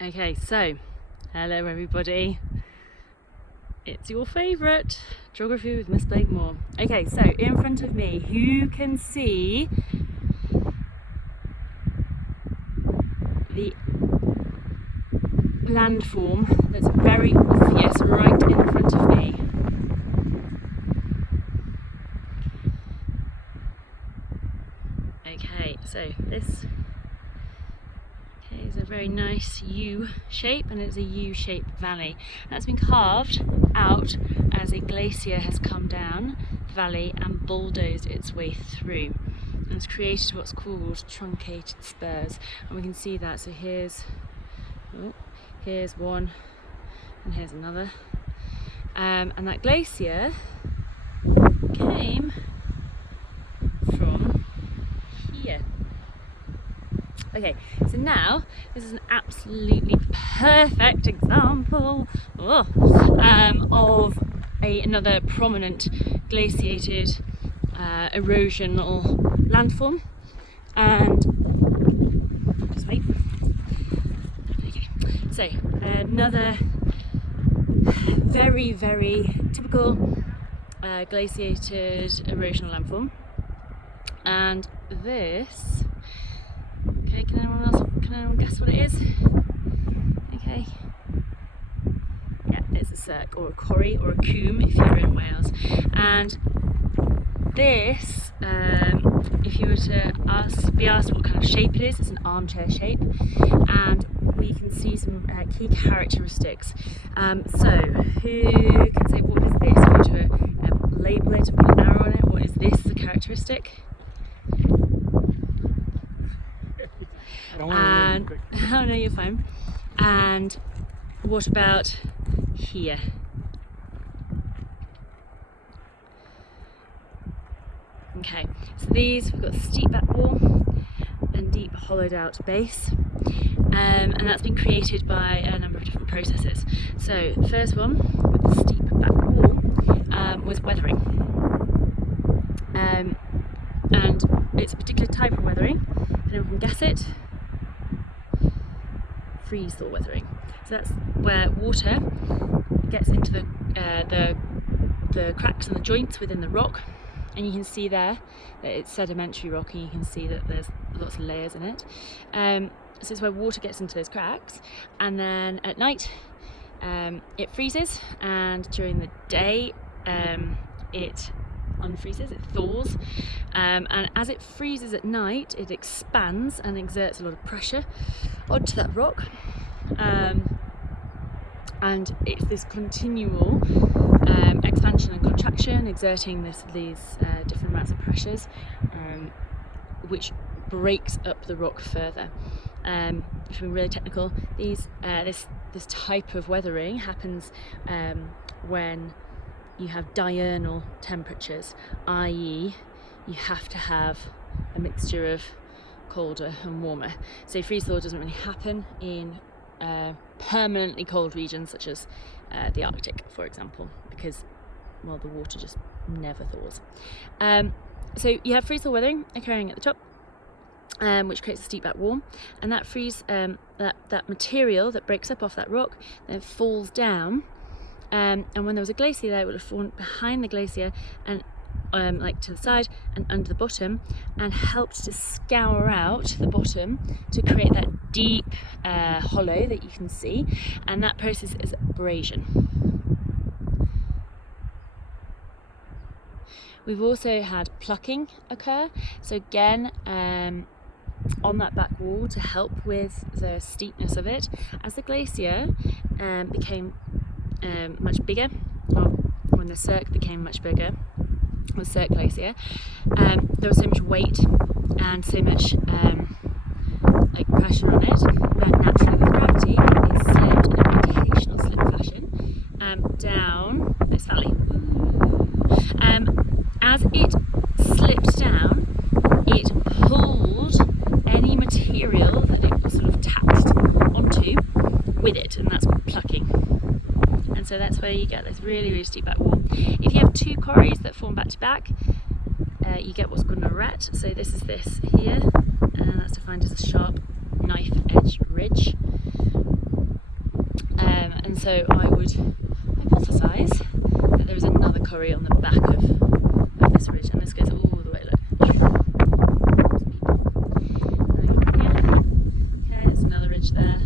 Okay, so hello everybody. It's your favourite Geography with Miss Blakemore. Okay, so in front of me, you can see the landform that's very obvious right in front of me. Okay, so this is a very nice U shape, and it's a U-shaped valley. That's been carved out as a glacier has come down the valley and bulldozed its way through. And it's created what's called truncated spurs, and we can see that. So here's one, and here's another. And that glacier came from here. Okay, so now this is an absolutely perfect example of another prominent glaciated erosional landform. And just wait. Okay, so another very, very typical glaciated erosional landform. And this, okay, can anyone guess what it is? Okay. Yeah, it's a cirque or a corrie or a coombe if you're in Wales. And this, if you were to be asked what kind of shape it is, it's an armchair shape, and we can see some key characteristics. So who can say what is this? If you were to label it, put an arrow on it, what is this as a characteristic? And oh no, you're fine. And what about here? Okay, so these, we've got steep back wall and deep hollowed out base, and that's been created by a number of different processes. So the first one with the steep back wall was weathering, and it's a particular type of weathering. Anyone can guess it? Freeze thaw weathering. So that's where water gets into the cracks and the joints within the rock, and you can see there that it's sedimentary rock, and you can see that there's lots of layers in it. So it's where water gets into those cracks, and then at night it freezes, and during the day it unfreezes, it thaws, and as it freezes at night, it expands and exerts a lot of pressure onto that rock, and it's this continual expansion and contraction, exerting these different amounts of pressures, which breaks up the rock further. If we're really technical, this type of weathering happens when you have diurnal temperatures, i.e. you have to have a mixture of colder and warmer. So freeze thaw doesn't really happen in permanently cold regions such as the Arctic, for example, because, well, the water just never thaws. So you have freeze thaw weathering occurring at the top, which creates a steep back wall, and that that material that breaks up off that rock then falls down. And when there was a glacier there, it would have fallen behind the glacier and like to the side and under the bottom, and helped to scour out the bottom to create that deep hollow that you can see, and that process is abrasion. We've also had plucking occur, so again on that back wall to help with the steepness of it. As the glacier became much bigger, or when the cirque became much bigger, the cirque glacier, there was so much weight and so much pressure on it that naturally with gravity it slipped in a rotational slip fashion down this valley. As it slipped down, it pulled any material that it sort of tapped onto with it, and that's called plucking. And so that's where you get this really, really steep back wall. If you have two corries that form back to back, you get what's called an arête. So this is this here, and that's defined as a sharp knife edge ridge. So I would hypothesise that there is another corrie on the back of this ridge, and this goes all the way, look. Okay, there's another ridge there.